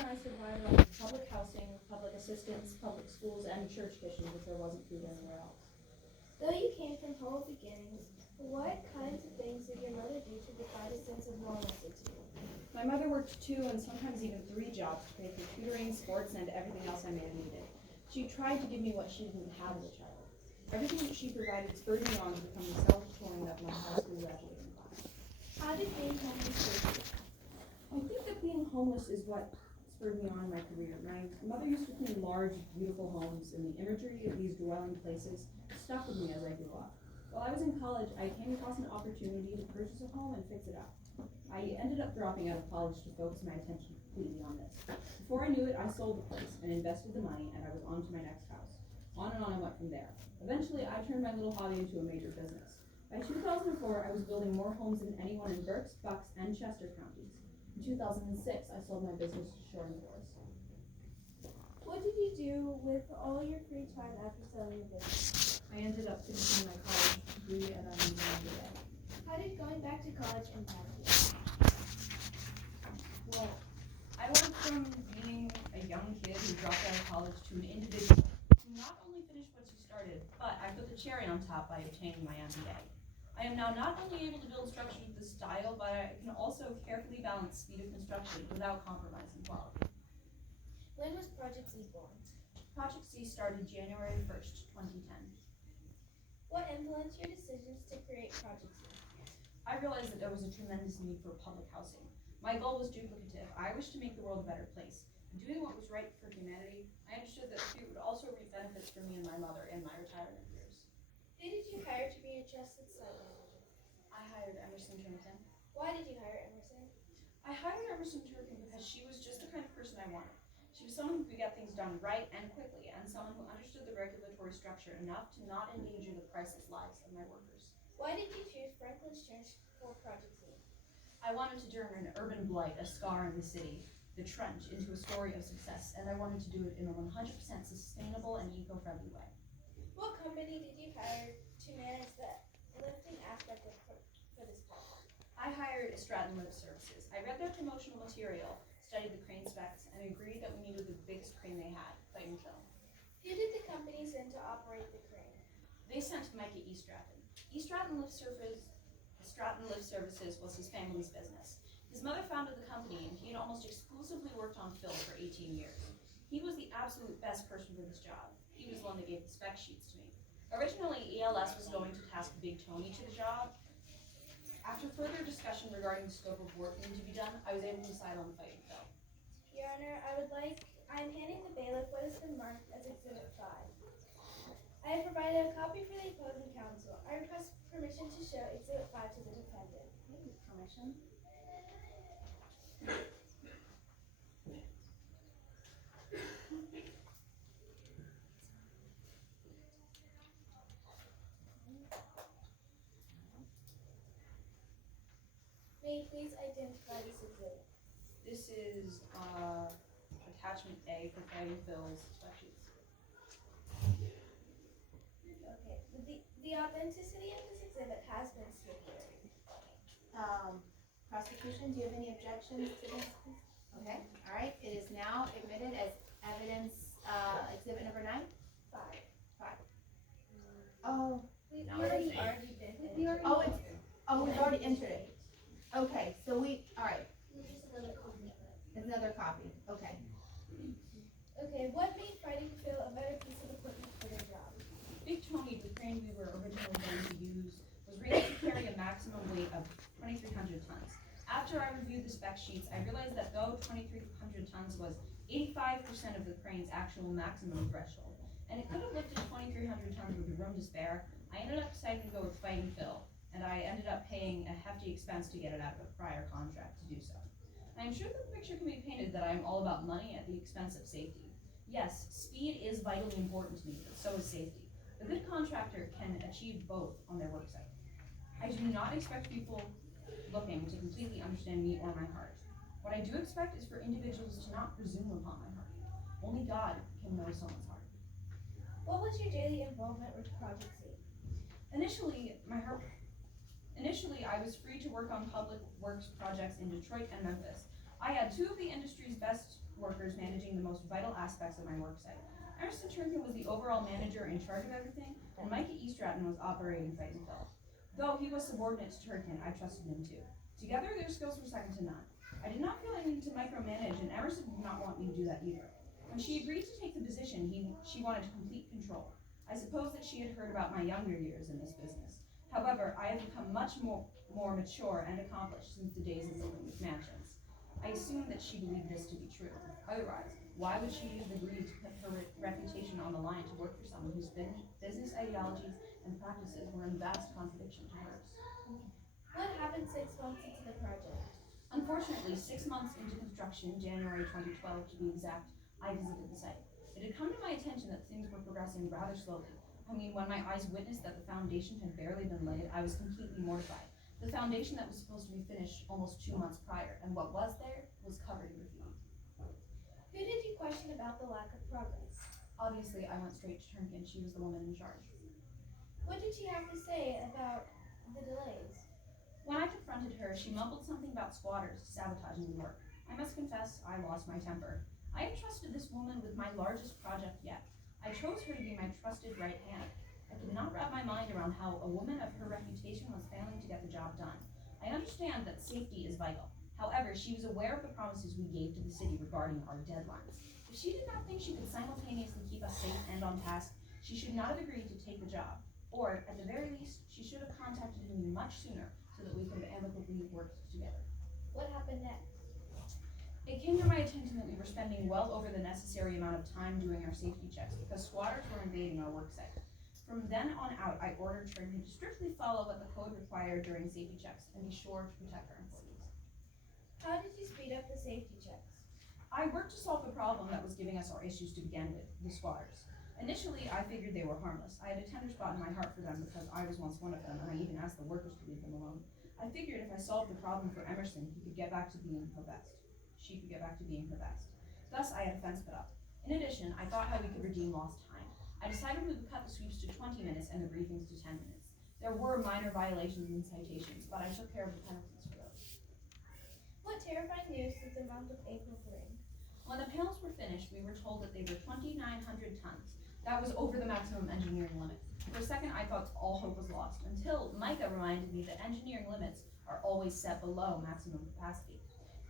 and I survived on public housing, public assistance, public schools, and church kitchens if there wasn't food anywhere else. Though you came from humble beginnings, what kinds of things did your mother do to provide a sense of normalcy to you? My mother worked 2 and sometimes even 3 jobs to pay for tutoring, sports, and everything else I may have needed. She tried to give me what she didn't have as a child. Everything that she provided spurred me on to become the self-touring of my high school graduating class. How did being homeless shape you? I think that being homeless is what spurred me on in my career. My mother used to clean large, beautiful homes, and the imagery of these dwelling places stuck with me as I grew up. While I was in college, I came across an opportunity to purchase a home and fix it up. I ended up dropping out of college to focus my attention completely on this. Before I knew it, I sold the place and invested the money, and I was on to my next house. On and on I went from there. Eventually, I turned my little hobby into a major business. By 2004, I was building more homes than anyone in Berks, Bucks, and Chester counties. In 2006, I sold my business to Shore and Forest. What did you do with all your free time after selling the business? I ended up finishing my college degree at MBA. How did going back to college impact you? Well, I went from being a young kid who dropped out of college to an individual who not only finished what she started, but I put the cherry on top by obtaining my MBA. I am now not only able to build structures with style, but I can also carefully balance speed of construction without compromising quality. When was Project Z born? Project Z started January 1st, 2010. What influenced your decisions to create Project Z? I realized that there was a tremendous need for public housing. My goal was duplicative. I wished to make the world a better place. In doing what was right for humanity, I understood that it would also reap benefits for me and my mother in my retirement years. Who did you hire to be your trusted site manager? I hired Emerson Turnitin. Why did you hire Emerson? I hired Emerson Turpin because she was just the kind of person I wanted. She was someone who could get things done right and quickly, and someone who understood the regulatory structure enough to not endanger the priceless lives of my workers. Why did you choose Franklin's Trench for Project Z? I wanted to turn an urban blight, a scar in the city, the trench, into a story of success, and I wanted to do it in a 100% sustainable and eco-friendly way. What company did you hire to manage the lifting aspect for this project? I hired Stratton Lift Services. I read their promotional material, studied the crane specs, and agreed that we needed the biggest crane they had, Fight and Fill. Who did the company send to operate the crane? They sent Micah E. Stratton. Stratton Lift Services was his family's business. His mother founded the company, and he had almost exclusively worked on fill for 18 years. He was the absolute best person for this job. He was the one that gave the spec sheets to me. Originally, ELS was going to task Big Tony to the job. After further discussion regarding the scope of work needed to be done, I was able to decide on the Fight and Fill. Your Honor, I am handing the bailiff what has been marked as Exhibit 5. I have provided a copy for the opposing counsel. I request permission to show Exhibit 5 to the defendant. Permission? May you please identify this exhibit? This is attachment A for Fight and Fill's spec sheets. Okay. The authenticity of this exhibit has been stipulated. Prosecution, do you have any objections to this? Okay, all right. It is now admitted as evidence, exhibit number 9? 5. 5. Oh, We've no, already it's been we've already entered it. Okay, so all right, Just another copy of it. it's another copy. Okay. Okay, what made Fighting Phil a better piece of equipment for their job? Big Tony, the crane we were originally going to use, was rated to carry a maximum weight of 2,300 tons. After I reviewed the spec sheets, I realized that though 2,300 tons was 85% of the crane's actual maximum threshold, and it could have lifted 2,300 tons with room to spare, I ended up deciding to go with Fight and Fill, and I ended up paying a hefty expense to get it out of a prior contract to do so. I am sure that the picture can be painted that I am all about money at the expense of safety. Yes, speed is vitally important to me, but so is safety. A good contractor can achieve both on their work site. I do not expect people looking to completely understand me or my heart. What I do expect is for individuals to not presume upon my heart. Only God can know someone's heart. What was your daily involvement with Project Z? Initially, I was free to work on public works projects in Detroit and Memphis. I had 2 of the industry's best workers workers managing the most vital aspects of my work site. Emerson Turnkin was the overall manager in charge of everything, and Micah Eastratton was operating Fight and Fill. Though he was subordinate to Turnkin, I trusted him too. Together, their skills were second to none. I did not feel I needed to micromanage, and Emerson did not want me to do that either. When she agreed to take the position, she wanted complete control. I suppose that she had heard about my younger years in this business. However, I have become much more mature and accomplished since the days of building McMansions. I assumed that she believed this to be true. Otherwise, why would she have agreed to put her reputation on the line to work for someone whose business ideologies and practices were in vast contradiction to hers? What happened 6 months into the project? Unfortunately, 6 months into construction, January 2012 to be exact, I visited the site. It had come to my attention that things were progressing rather slowly. I mean, when my eyes witnessed that the foundation had barely been laid, I was completely mortified. The foundation that was supposed to be finished almost 2 months prior, and what was there was covered in graffiti. Who did you question about the lack of progress? Obviously, I went straight to Turnkin. She was the woman in charge. What did she have to say about the delays? When I confronted her, she mumbled something about squatters sabotaging the work. I must confess, I lost my temper. I had trusted this woman with my largest project yet. I chose her to be my trusted right hand. I could not wrap my mind around how a woman of her reputation was failing to get the job done. I understand that safety is vital. However, she was aware of the promises we gave to the city regarding our deadlines. If she did not think she could simultaneously keep us safe and on task, she should not have agreed to take the job. Or, at the very least, she should have contacted me much sooner so that we could have amicably worked together. What happened next? It came to my attention that we were spending well over the necessary amount of time doing our safety checks because squatters were invading our work site. From then on out, I ordered Turnkin to strictly follow what the code required during safety checks and be sure to protect our employees. How did you speed up the safety checks? I worked to solve the problem that was giving us our issues to begin with, the squatters. Initially, I figured they were harmless. I had a tender spot in my heart for them because I was once one of them, and I even asked the workers to leave them alone. I figured if I solved the problem for Emerson, he could get back to being her best. She could get back to being her best. Thus, I had a fence put up. In addition, I thought how we could redeem lost time. I decided we would cut the sweeps to 20 minutes and the briefings to 10 minutes. There were minor violations and citations, but I took care of the penalties for those. What terrifying news did the month of April bring? When the panels were finished, we were told that they were 2,900 tons. That was over the maximum engineering limit. For a second, I thought all hope was lost, until Micah reminded me that engineering limits are always set below maximum capacity.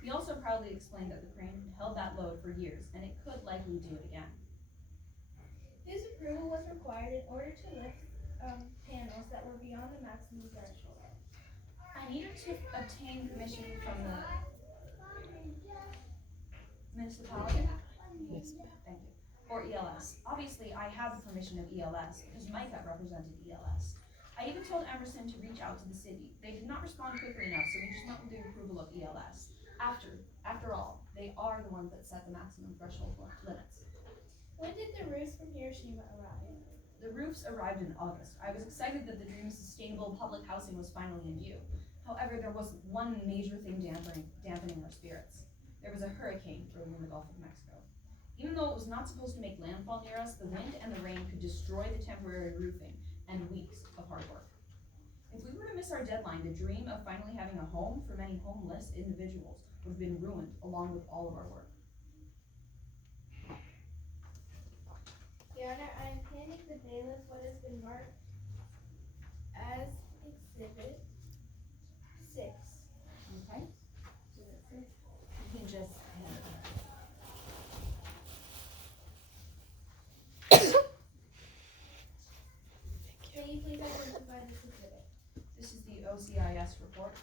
He also proudly explained that the crane had held that load for years, and it could likely do it again. Whose approval was required in order to lift panels that were beyond the maximum threshold? I needed to obtain permission from the municipality. Thank you. Or ELS. Obviously, I had the permission of ELS because Micah represented ELS. I even told Emerson to reach out to the city. They did not respond quickly enough, so we just went with the approval of ELS. After all, they are the ones that set the maximum threshold limits. When did the roofs from Hiroshima arrive? The roofs arrived in August. I was excited that the dream of sustainable public housing was finally in view. However, there was one major thing dampening our spirits. There was a hurricane brewing in the Gulf of Mexico. Even though it was not supposed to make landfall near us, the wind and the rain could destroy the temporary roofing and weeks of hard work. If we were to miss our deadline, the dream of finally having a home for many homeless individuals would have been ruined along with all of our work. Your Honor, I am handing the bailiff what has been marked as Exhibit 6. Okay? So that's it. You can just hand it over. Can you please identify this exhibit? This is the OCIS report.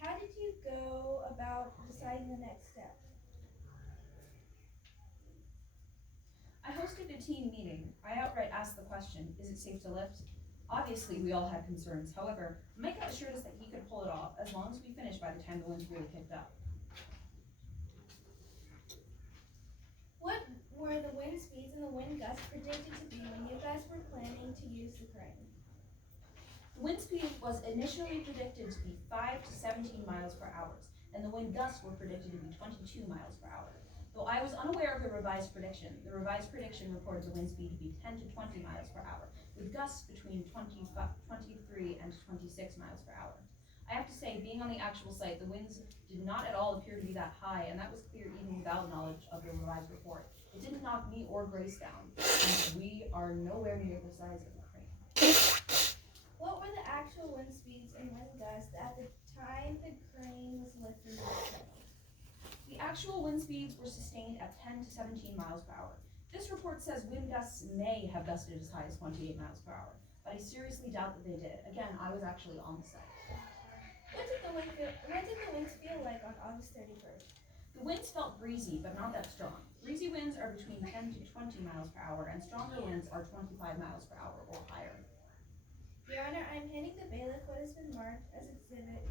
How did you go about deciding the next step? I hosted a team meeting. I outright asked the question, is it safe to lift? Obviously, we all had concerns. However, Micah assured us that he could pull it off as long as we finished by the time the winds really kicked up. What were the wind speeds and the wind gusts predicted to be when you guys were planning to use the crane? The wind speed was initially predicted to be 5 to 17 miles per hour, and the wind gusts were predicted to be 22 miles per hour. Though I was unaware of the revised prediction reported the wind speed to be 10 to 20 miles per hour, with gusts between 23 and 26 miles per hour. I have to say, being on the actual site, the winds did not at all appear to be that high, and that was clear even without knowledge of the revised report. It didn't knock me or Grace down, and we are nowhere near the size of the crane. What were the actual wind speeds and wind gusts at the time the crane was lifting the crane? The actual wind speeds were sustained at 10 to 17 miles per hour. This report says wind gusts may have gusted as high as 28 miles per hour, but I seriously doubt that they did. Again, I was actually on the site. What did the winds feel like on August 31st? The winds felt breezy, but not that strong. Breezy winds are between 10 to 20 miles per hour, and stronger winds are 25 miles per hour or higher. Your Honor, I'm handing the bailiff what has been marked as Exhibit